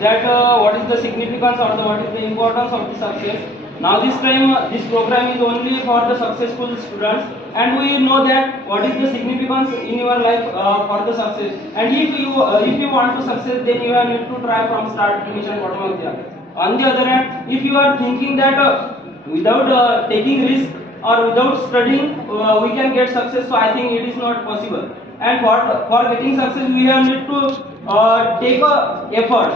that what is the significance or what is the importance of the success. Now this time this program is only for the successful students, and we know that what is the significance in your life for the success. And if you want to success, then you have need to try from start, finish, and bottom of the end. On the other hand, if you are thinking that without taking risk or without studying we can get success, so I think it is not possible. And for getting success, we have need to take a effort.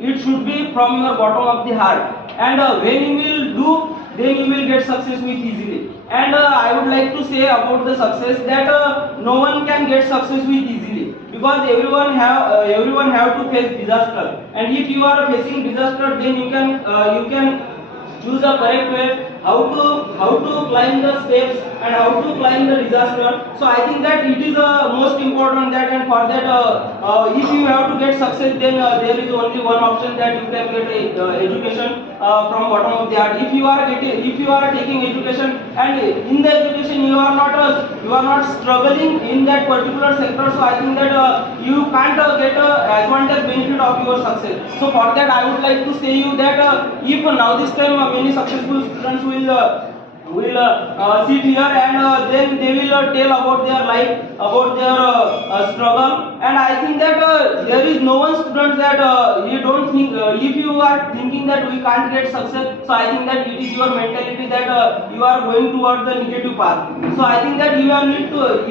It should be from your bottom of the heart, and when you will do, then you will get success with easily. And I would like to say about the success that no one can get success with easily, because everyone have to face disaster. And if you are facing disaster, then you can choose a correct way how to climb the steps and how to climb the disaster. So I think that it is most important that, and for that if you have to get success, then there is only one option, that you can get education from bottom of the heart. If you are taking education, and in the education you are not struggling in that particular sector, so I think that you can't get advantage benefit of your success. So for that I would like to say you that if now this time many successful students will sit here, and then they will tell about their life, about their struggle. And I think that there is no one student that you don't think, if you are thinking that we can't get success, so I think that it is your mentality that you are going toward the negative path. So I think that you have need to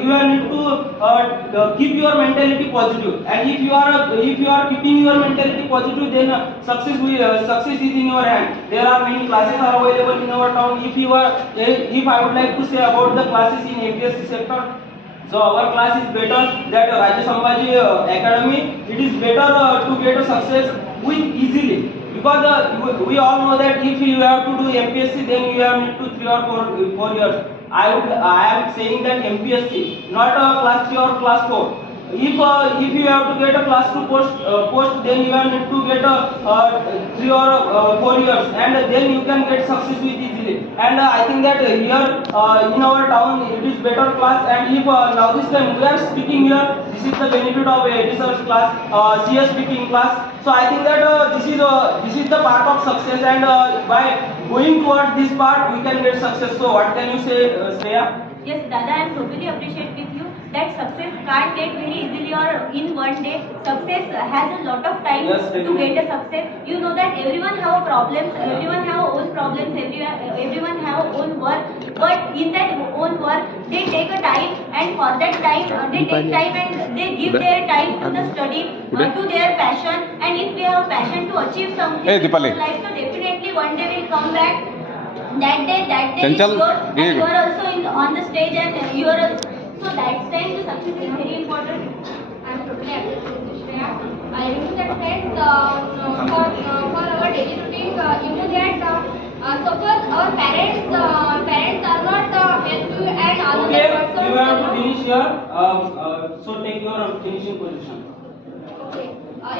keep your mentality positive. And if you are keeping your mentality positive, then success is in your hand. There are many classes are available in our town. If I would like to say about the classes in APSC sector, so our class is better, that Raja Sambhaji Academy, it is better to get a success with easily, because we all know that if you have to do MPSC, then you have need to 3 or 4 years. I am saying that MPSC, not class 3 or class 4. If you have to get a class 2 post, then you have need to get a 3 or 4 years, and then you can get success with easily. And I think that here in our town it is better class. And if now this time we are speaking here, this is the benefit of a research class, CS speaking class. So I think that this is the part of success, and by going towards this part we can get success. So what can you say, Shreya? Yes, Dada, I am totally appreciate with you that success can't get very easily or in one day. Success has a lot of time to get a success. You know that everyone have problems, everyone have own problems, everyone have own work. But in that own work, they take a time, and for that time, they take time and they give their time to the study, to their passion. And if they have passion to achieve something in their life, so definitely one day will come back. That day is yours, and you are also on the stage, and you are so that time the success is very important. I am totally agree with Shreya. I remember that friends for our daily routine, you know that suppose our parents are not help you, and all okay, the persons. You have to finish here. So take your finishing position. Okay.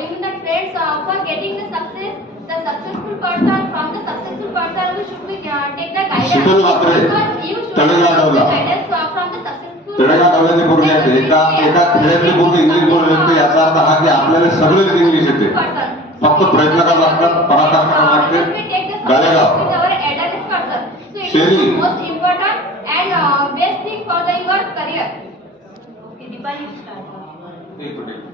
Even that friends, for getting the success, the successful person, from the successful person we should be take the guidance, because you should take the guidance from the successful. तळेगावला पूर्ण येते एका खेड्यातली पूर्ण English बोलू शकते, याचा अर्थ हा की आपल्याला सगळेच इंग्लिश येते, फक्त प्रयत्न करावा लागतात, पराकाष्ठा करावा लागते. गालेगाव शेरी most important and best thing for your career. Okay, Deepali, start. एक मिनिट.